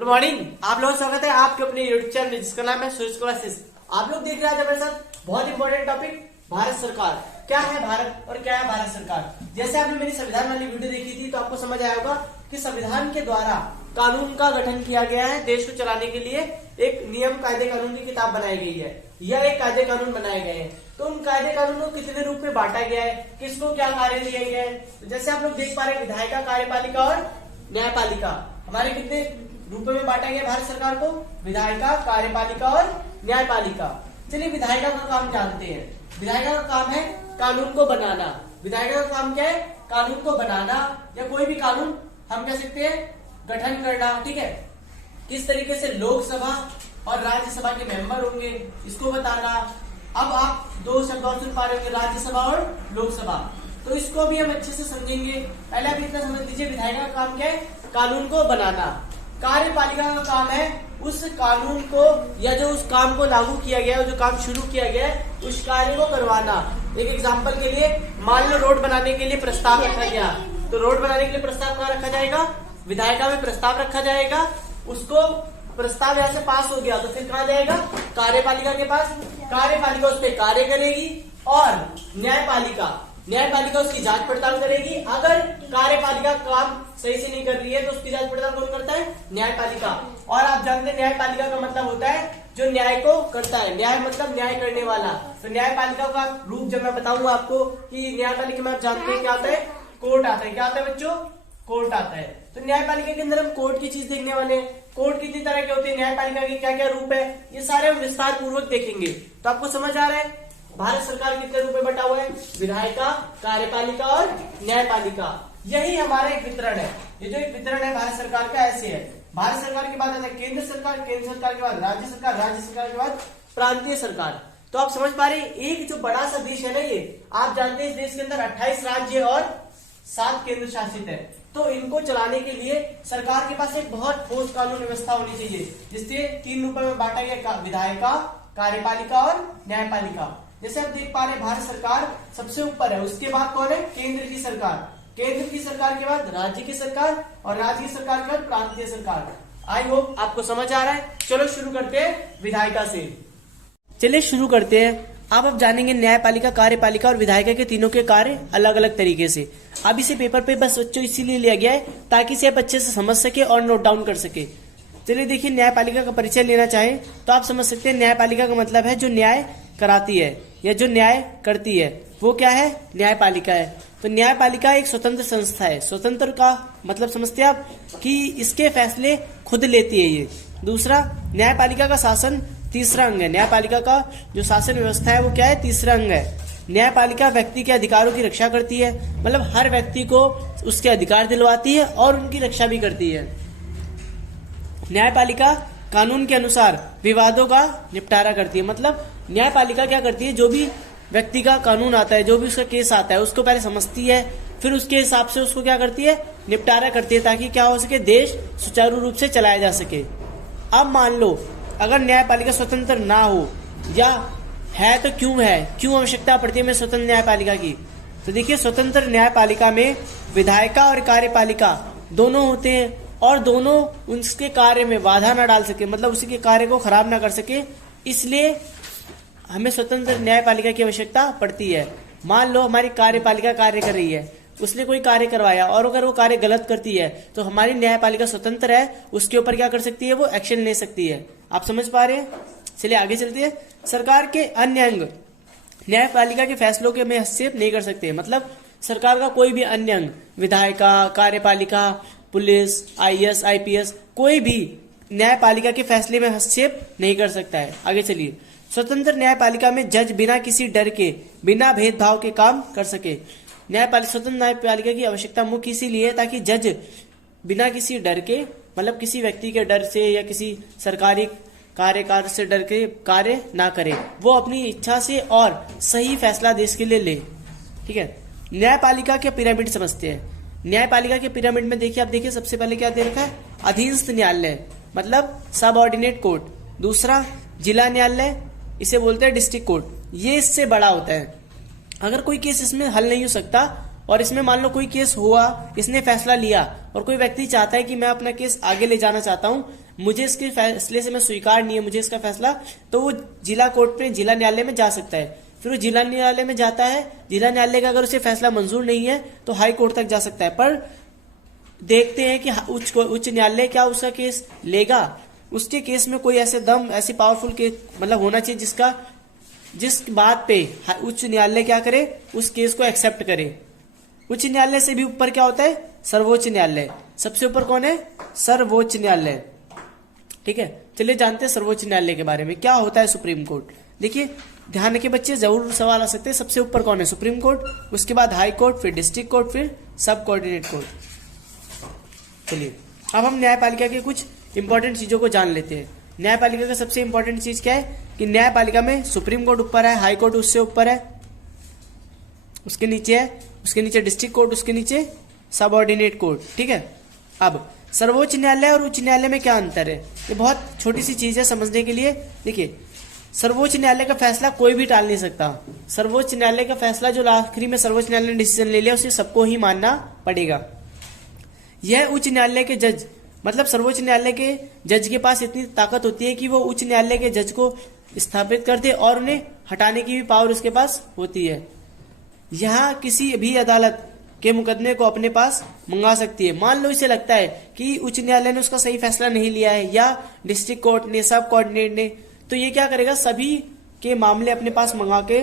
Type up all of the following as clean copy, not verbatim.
Good morning. आप लोग स्वागत है आपके अपने यूट्यूब चैनल जिसका नाम है सूर्य क्लासेस। आप लोग देख रहे हैं मेरे साथ बहुत इंपॉर्टेंट टॉपिक भारत सरकार। क्या है भारत और क्या है भारत सरकार। जैसे आपने मेरी संविधान वाली वीडियो देखी थी तो आपको समझ आया होगा कि संविधान के द्वारा कानून का गठन किया गया है। देश को चलाने के लिए एक नियम कायदे कानून की किताब बनाई गई है या एक कायदे कानून बनाए गए हैं। तो उन कायदे कानून को कितने रूप में बांटा गया है, किसको क्या कार्य दिए गए हैं। तो जैसे आप लोग देख पा रहे हैं विधायिका, कार्यपालिका और न्यायपालिका हमारे कितने रूपों में बांटा गया भारत सरकार को, विधायिका, कार्यपालिका और न्यायपालिका। चलिए विधायिका का काम जानते हैं। विधायिका का काम है कानून को बनाना। विधायिका का काम क्या है, कानून को बनाना या कोई भी कानून हम कह सकते हैं गठन करना। ठीक है, किस तरीके से लोकसभा और राज्यसभा के मेंबर होंगे इसको बताना। अब आप दो शब्द और सुन पा रहे होंगे, राज्यसभा और लोकसभा, तो इसको भी हम अच्छे से समझेंगे। पहले आप इतना समझ लीजिए विधायिका का काम क्या है, कानून को बनाना। कार्यपालिका का काम है उस कानून को या जो उस काम को लागू किया गया है, जो काम शुरू किया गया है उस कार्य को करवाना। एक एग्जांपल के लिए मान लो रोड बनाने के लिए प्रस्ताव रखा गया, तो रोड बनाने के लिए प्रस्ताव कहाँ रखा जाएगा, विधायिका में प्रस्ताव रखा जाएगा। उसको प्रस्ताव यहाँ से पास हो गया तो फिर कहाँ जाएगा, कार्यपालिका के पास। कार्यपालिका उस पर कार्य करेगी और न्यायपालिका उसकी जांच पड़ताल करेगी। अगर कार्यपालिका काम सही से नहीं कर रही है तो उसकी जांच पड़ताल कौन करता है, न्यायपालिका। और आप जानते हैं न्यायपालिका का मतलब होता है जो न्याय को करता है। न्याय मतलब न्याय करने वाला। तो न्यायपालिका का रूप जब मैं बताऊंगा आपको कि न्यायपालिका में आप जानते हैं क्या आता है, कोर्ट आता है। क्या आता है बच्चों, कोर्ट आता है। तो न्यायपालिका के अंदर हम कोर्ट की चीज देखने वाले हैं। कोर्ट कितनी तरह के होते हैं, न्यायपालिका के क्या क्या रूप है, ये सारे हम विस्तार पूर्वक देखेंगे। तो आपको समझ आ रहा है भारत सरकार कितने रूप में बटा हुआ है, विधायिका, कार्यपालिका और न्यायपालिका। यही हमारा एक वितरण है। ये जो एक वितरण है भारत सरकार का ऐसे है। भारत सरकार के बाद आता है केंद्र सरकार, केंद्र सरकार के बाद राज्य सरकार, राज्य सरकार के बाद प्रांतीय सरकार। तो आप समझ पा रहे हैं एक जो बड़ा सा देश है ना, ये आप जानते हैं इस देश के अंदर 28 राज्य और 7 केंद्र शासित है। तो इनको चलाने के लिए सरकार के पास एक बहुत ठोस कानून व्यवस्था होनी चाहिए, जिससे 3 रूपों में बांटा गया, विधायिका, कार्यपालिका और न्यायपालिका। जैसे आप देख पा रहे हैं भारत सरकार सबसे ऊपर है, उसके बाद कौन है, केंद्र की सरकार। केंद्र की सरकार के बाद राज्य की सरकार और राज्य की सरकार के बाद प्रांतीय सरकार। आई होप आपको समझ आ रहा है। चलो शुरू करते हैं विधायिका से। चलिए शुरू करते हैं। अब जानेंगे न्यायपालिका, कार्यपालिका और विधायिका के तीनों के कार्य अलग अलग तरीके से। अब इसे पेपर पे बस बच्चों इसीलिए लिया गया है ताकि इसे आप अच्छे से समझ सके और नोट डाउन कर सके। चलिए देखिए, न्यायपालिका का परिचय लेना चाहे तो आप समझ सकते हैं न्यायपालिका का मतलब है जो न्याय कराती है या जो न्याय करती है वो क्या है, न्यायपालिका है। तो न्यायपालिका एक स्वतंत्र संस्था है। स्वतंत्र का मतलब समझते हैं आप कि इसके फैसले खुद लेती है ये। दूसरा, न्यायपालिका का शासन तीसरा अंग है। न्यायपालिका का जो शासन व्यवस्था है वो क्या है, तीसरा अंग है। न्यायपालिका व्यक्ति के अधिकारों की रक्षा करती है, मतलब हर व्यक्ति को उसके अधिकार दिलवाती है और उनकी रक्षा भी करती है। न्यायपालिका कानून के अनुसार विवादों का निपटारा करती है, मतलब न्यायपालिका क्या करती है, जो भी व्यक्ति का कानून आता है, जो भी उसका केस आता है उसको पहले समझती है, फिर उसके हिसाब से उसको क्या करती है, निपटारा करती है, ताकि क्या हो सके, देश सुचारू रूप से चलाया जा सके। अब मान लो अगर न्यायपालिका स्वतंत्र ना हो या है तो क्यों आवश्यकता पड़ती है हमें स्वतंत्र न्यायपालिका की। तो देखिए, स्वतंत्र न्यायपालिका में विधायिका और कार्यपालिका दोनों होते हैं और दोनों उसके कार्य में बाधा ना डाल सके, मतलब उसी के कार्य को खराब ना कर सके, इसलिए हमें स्वतंत्र न्यायपालिका की आवश्यकता पड़ती है। मान लो हमारी कार्यपालिका कार्य कर रही है, उसने कोई कार्य करवाया और अगर वो कार्य गलत करती है तो हमारी न्यायपालिका स्वतंत्र है, उसके ऊपर क्या कर सकती है, वो एक्शन ले सकती है। आप समझ पा रहे हैं। चलिए आगे चलते हैं। सरकार के अन्य अंग न्यायपालिका के फैसलों के में हस्तक्षेप नहीं कर सकते, मतलब सरकार का कोई भी अन्य अंग, विधायिका, कार्यपालिका, पुलिस, IAS, IPS, कोई भी न्यायपालिका के फैसले में हस्तक्षेप नहीं कर सकता है। आगे चलिए। स्वतंत्र न्यायपालिका में जज बिना किसी डर के, बिना भेदभाव के काम कर सके। स्वतंत्र न्यायपालिका की आवश्यकता मुख्य इसीलिए है ताकि जज बिना किसी डर के, मतलब किसी व्यक्ति के डर से या किसी सरकारी कार्यकाल से डर के कार्य ना करे, वो अपनी इच्छा से और सही फैसला देश के लिए ले। ठीक है। न्यायपालिका के पिरामिड समझते हैं। न्यायपालिका के पिरामिड में देखिए, आप देखिए सबसे पहले क्या दे रखा है, अधीनस्थ न्यायालय मतलब सबऑर्डिनेट कोर्ट। दूसरा, जिला न्यायालय, इसे बोलते हैं डिस्ट्रिक्ट कोर्ट, ये इससे बड़ा होता है। अगर कोई केस इसमें हल नहीं हो सकता और इसमें मान लो कोई केस हुआ, इसने फैसला लिया और कोई व्यक्ति चाहता है कि मैं अपना केस आगे ले जाना चाहता हूं, मुझे इसके फैसले से मैं स्वीकार नहीं है मुझे इसका फैसला, तो वो जिला कोर्ट पे, जिला न्यायालय में जा सकता है। फिर वो जिला न्यायालय में जाता है, जिला न्यायालय का अगर उसे फैसला मंजूर नहीं है तो हाई कोर्ट तक जा सकता है। पर देखते हैं कि उच्च न्यायालय क्या उसका केस लेगा। उसके केस में कोई ऐसे ऐसी पावरफुल केस मतलब होना चाहिए जिस बात पे उच्च न्यायालय क्या करे, उस केस को एक्सेप्ट करे। उच्च न्यायालय से भी ऊपर क्या होता है, सर्वोच्च न्यायालय। सबसे ऊपर कौन है, सर्वोच्च न्यायालय। ठीक है, चलिए जानते हैं सर्वोच्च न्यायालय के बारे में। क्या होता है सुप्रीम कोर्ट। देखिए ध्यान रखिए बच्चे, जरूर सवाल आ सकते हैं। सबसे ऊपर कौन है, सुप्रीम कोर्ट, उसके बाद हाई कोर्ट, फिर डिस्ट्रिक्ट कोर्ट, फिर सब कोऑर्डिनेट कोर्ट। चलिए अब हम न्यायपालिका के कुछ इंपॉर्टेंट चीजों को जान लेते हैं। न्यायपालिका का सबसे इंपॉर्टेंट चीज क्या है कि न्यायपालिका में सुप्रीम कोर्ट ऊपर है, हाई कोर्ट उससे ऊपर है, उसके नीचे है, उसके नीचे डिस्ट्रिक्ट कोर्ट, उसके नीचे सबऑर्डिनेट कोर्ट। ठीक है, अब सर्वोच्च न्यायालय और उच्च न्यायालय में क्या अंतर है, ये बहुत छोटी सी चीज है समझने के लिए। देखिए सर्वोच्च न्यायालय का फैसला कोई भी टाल नहीं सकता। सर्वोच्च न्यायालय का फैसला जो आखिरी में सर्वोच्च न्यायालय ने डिसीजन ले लिया उसे सबको ही मानना पड़ेगा। यह उच्च न्यायालय के जज मतलब सर्वोच्च न्यायालय के जज के पास इतनी ताकत होती है कि वो उच्च न्यायालय के जज को स्थापित कर दे और उन्हें हटाने की भी पावर उसके पास होती है। यहाँ किसी भी अदालत के मुकदमे को अपने पास मंगा सकती है। मान लो इसे लगता है कि उच्च न्यायालय ने उसका सही फैसला नहीं लिया है या डिस्ट्रिक्ट कोर्ट ने, सब कोऑर्डिनेट ने, तो ये क्या करेगा, सभी के मामले अपने पास मंगा के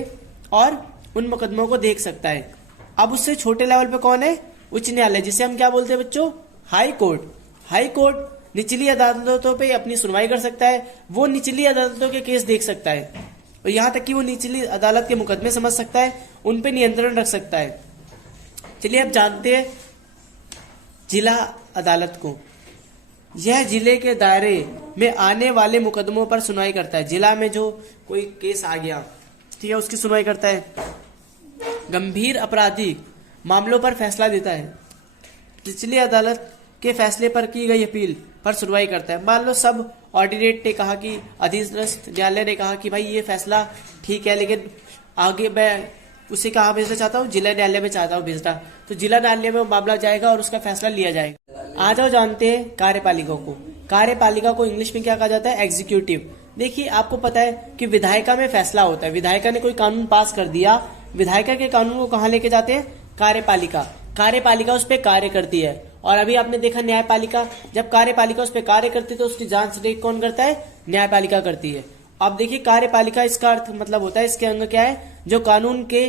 और उन मुकदमों को देख सकता है। अब उससे छोटे लेवल पे कौन है, उच्च न्यायालय, जिसे हम क्या बोलते हैं बच्चों, हाई कोर्ट। हाई कोर्ट निचली अदालतों पे अपनी सुनवाई कर सकता है, वो निचली अदालतों के केस देख सकता है और यहाँ तक कि वो निचली अदालत के मुकदमे समझ सकता है, उन पे नियंत्रण रख सकता है। चलिए अब जानते हैं जिला अदालत को। यह जिले के दायरे में आने वाले मुकदमों पर सुनवाई करता है। जिला में जो कोई केस आ गया, ठीक है, उसकी सुनवाई करता है। गंभीर आपराधिक मामलों पर फैसला देता है। निचली अदालत के फैसले पर की गई अपील पर सुनवाई करता है। मान लो सब ऑर्डिनेट ने कहा कि अधीनस्थ न्यायालय ने कहा कि भाई ये फैसला ठीक है, लेकिन आगे मैं उसे कहाँ भेजना चाहता हूँ, जिला न्यायालय में चाहता हूँ भेजना, तो जिला न्यायालय में मामला जाएगा और उसका फैसला लिया जाएगा। आ जाओ जानते हैं कार्यपालिका को। कार्यपालिका को इंग्लिश में क्या कहा जाता है, एग्जीक्यूटिव। देखिए आपको पता है कि विधायिका में फैसला होता है। विधायिका ने कोई कानून पास कर दिया, विधायिका के कानून को कहाँ लेके जाते हैं, कार्यपालिका। कार्यपालिका उस पर कार्य करती है। और अभी आपने देखा न्यायपालिका, जब कार्यपालिका उस पर कार्य करती है तो उसकी जांच रेख कौन करता है, न्यायपालिका करती है। अब देखिए कार्यपालिका, इसका अर्थ मतलब होता है, इसके अंग क्या है, जो कानून के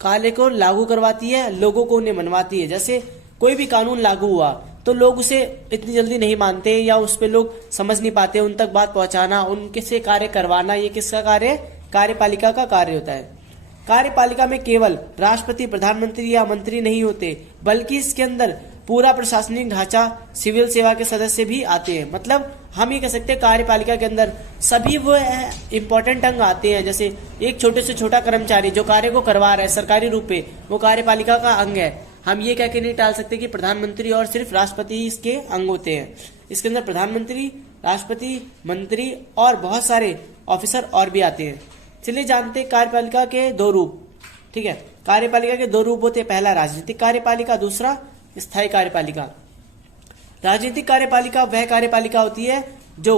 कार्य को लागू करवाती है, लोगों को उन्हें मनवाती है। जैसे कोई भी कानून लागू हुआ तो लोग उसे इतनी जल्दी नहीं मानते या उस पर लोग समझ नहीं पाते, उन तक बात पहुंचाना, उनके से कार्य करवाना, ये किसका कार्य है, कार्यपालिका का कार्य होता है। कार्यपालिका में केवल राष्ट्रपति, प्रधानमंत्री या मंत्री नहीं होते, बल्कि इसके अंदर पूरा प्रशासनिक ढांचा, सिविल सेवा के सदस्य भी आते हैं। मतलब हम ये कह सकते हैं कार्यपालिका के अंदर सभी वो इम्पोर्टेंट अंग आते हैं। जैसे एक छोटे से छोटा कर्मचारी जो कार्य को करवा रहा है सरकारी रूप पे, वो कार्यपालिका का अंग है। हम ये कह के नहीं टाल सकते कि प्रधानमंत्री और सिर्फ राष्ट्रपति ही इसके अंग होते हैं। इसके अंदर प्रधानमंत्री, राष्ट्रपति, मंत्री और बहुत सारे ऑफिसर और भी आते हैं। चलिए जानते हैं कार्यपालिका के दो रूप। ठीक है, कार्यपालिका के दो रूप होते हैं, पहला राजनीतिक कार्यपालिका, दूसरा स्थायी कार्यपालिका। राजनीतिक कार्यपालिका वह कार्यपालिका होती है जो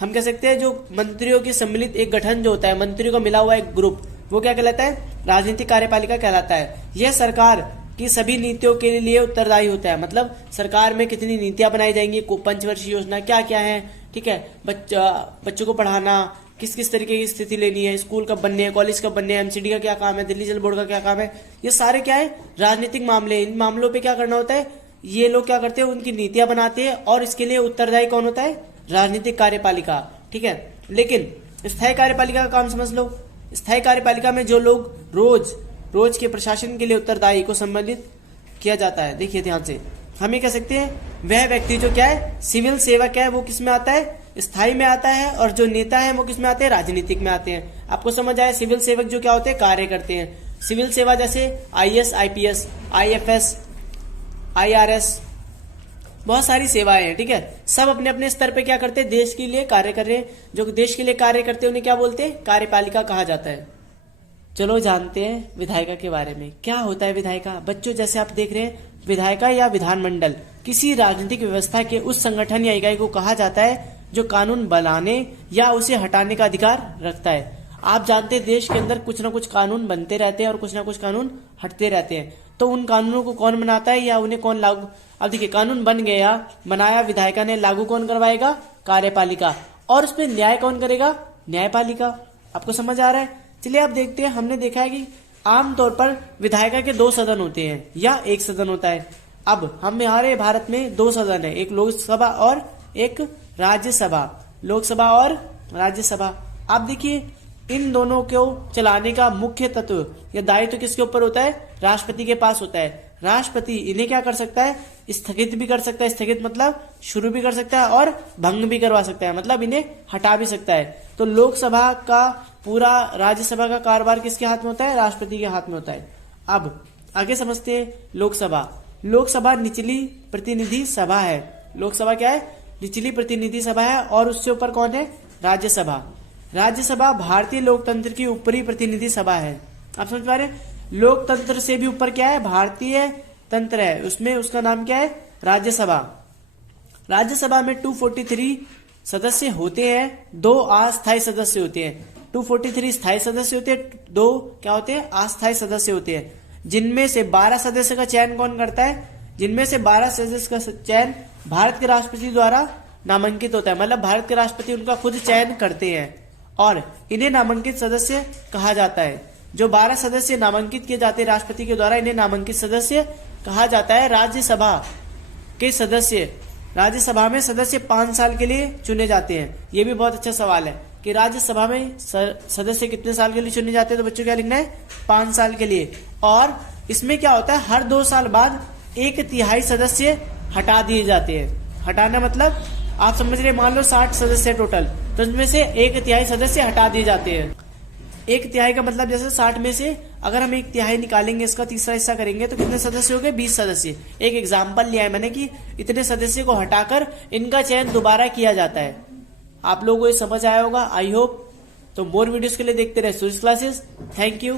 हम कह सकते हैं जो मंत्रियों की सम्मिलित एक गठन जो होता है, मंत्रियों को मिला हुआ एक ग्रुप, वो क्या कहलाता है, राजनीतिक कार्यपालिका कहलाता है। यह सरकार की सभी नीतियों के लिए उत्तरदायी होता है। मतलब सरकार में कितनी नीतियां बनाई जाएंगी, पंचवर्षीय योजना क्या क्या है, ठीक है, बच्चों को पढ़ाना, किस किस तरीके की स्थिति लेनी है, स्कूल कब बनने हैं, कॉलेज कब बनने हैं, एमसीडी का क्या काम है, दिल्ली जल बोर्ड का क्या काम है, ये सारे क्या है, राजनीतिक मामले। इन मामलों पे क्या करना होता है, ये लोग क्या करते हैं, उनकी नीतियां बनाते हैं और इसके लिए उत्तरदायी कौन होता है, राजनीतिक कार्यपालिका। ठीक है, लेकिन स्थायी कार्यपालिका का काम समझ लो। स्थायी कार्यपालिका में जो लोग रोज के प्रशासन के लिए उत्तरदायी को संबंधित किया जाता है। देखिए ध्यान से, हम ये कह सकते हैं वह व्यक्ति जो क्या है, सिविल सेवक है, वो किस में आता है, स्थायी में आता है, और जो नेता है वो किस में आते हैं, राजनीतिक में आते हैं। आपको समझ आया, सिविल सेवक जो क्या होते हैं, कार्य करते हैं। सिविल सेवा जैसे आईएएस, आईपीएस, आईएफएस, आईआरएस, बहुत सारी सेवाएं हैं। ठीक है, सब अपने अपने स्तर पे क्या करते हैं, देश के लिए कार्य कर रहे हैं। जो देश के लिए कार्य करते हैं उन्हें क्या बोलते हैं, कार्यपालिका कहा जाता है। चलो जानते हैं विधायिका के बारे में। क्या होता है विधायिका। बच्चों जैसे आप देख रहे हैं, विधायिका या विधानमंडल किसी राजनीतिक व्यवस्था के उस संगठन या इकाई को कहा जाता है जो कानून बनाने या उसे हटाने का अधिकार रखता है। आप जानते हैं देश के अंदर कुछ ना कुछ कानून बनते रहते हैं और कुछ ना कुछ कानून हटते रहते हैं। तो उन कानूनों को कौन बनाता है या उन्हें कौन लागू, अब देखिए कानून बन गया, बनाया विधायिका ने, लागू कौन करवाएगा? कार्यपालिका। और उस पर न्याय कौन करेगा? न्यायपालिका। आपको समझ आ रहा है? चलिए आप देखते हैं, हमने देखा है कि आमतौर पर विधायिका के 2 सदन होते हैं या 1 सदन होता है। अब हमारे भारत में 2 सदन है, एक लोकसभा और एक राज्यसभा। लोकसभा और राज्यसभा। आप देखिए इन दोनों को चलाने का मुख्य तत्व या दायित्व किसके ऊपर होता है? राष्ट्रपति के पास होता है। राष्ट्रपति इन्हें क्या कर सकता है? स्थगित भी कर सकता है। स्थगित मतलब शुरू भी कर सकता है और भंग भी करवा सकता है, मतलब इन्हें हटा भी सकता है। तो लोकसभा का पूरा राज्यसभा का कारोबार किसके हाथ में होता है? राष्ट्रपति के हाथ में होता है। अब आगे समझते हैं लोकसभा। लोकसभा निचली प्रतिनिधि सभा है। लोकसभा क्या है? निचली प्रतिनिधि सभा है। और उससे ऊपर कौन है? राज्यसभा। राज्यसभा भारतीय लोकतंत्र की ऊपरी प्रतिनिधि सभा है। आप समझ पा रहे हैं? लोकतंत्र से भी ऊपर क्या है? भारतीय तंत्र है, उसमें उसका नाम क्या है? राज्यसभा। राज्यसभा में 243 सदस्य होते हैं, 2 अस्थायी सदस्य होते हैं। 243 स्थायी सदस्य होते हैं, 2 क्या होते हैं? अस्थायी सदस्य होते हैं। जिनमें से 12 सदस्य का चयन कौन करता है? जिनमें से 12 सदस्य का चयन भारत के राष्ट्रपति द्वारा नामांकित होता है, मतलब भारत के राष्ट्रपति उनका खुद चयन करते हैं और इन्हें नामांकित सदस्य कहा जाता है। जो 12 सदस्य नामांकित किए जाते हैं राष्ट्रपति के द्वारा, इन्हें नामांकित सदस्य कहा जाता है। राज्यसभा के सदस्य, राज्यसभा में सदस्य 5 साल के लिए चुने जाते हैं। ये भी बहुत अच्छा सवाल है कि राज्यसभा में सदस्य कितने साल के लिए चुने जाते हैं? तो बच्चों क्या लिखना है? 5 साल के लिए। और इसमें क्या होता है? हर 2 साल बाद 1/3 सदस्य हटा दिए जाते हैं। हटाना मतलब आप समझ रहे, मान लो 60 सदस्य टोटल, तो इसमें से 1/3 सदस्य हटा दिए जाते हैं। 1/3 का मतलब जैसे 60 में से अगर हम 1/3 निकालेंगे, इसका तीसरा हिस्सा करेंगे तो कितने सदस्य हो गए? 20 सदस्य। एक एग्जाम्पल लिया है मैंने कि इतने सदस्य को हटाकर इनका चयन दोबारा किया जाता है। आप लोगों को ये समझ आया होगा, आई होप। तो मोर वीडियोस के लिए देखते रहे सूर्य क्लासेस। Thank you.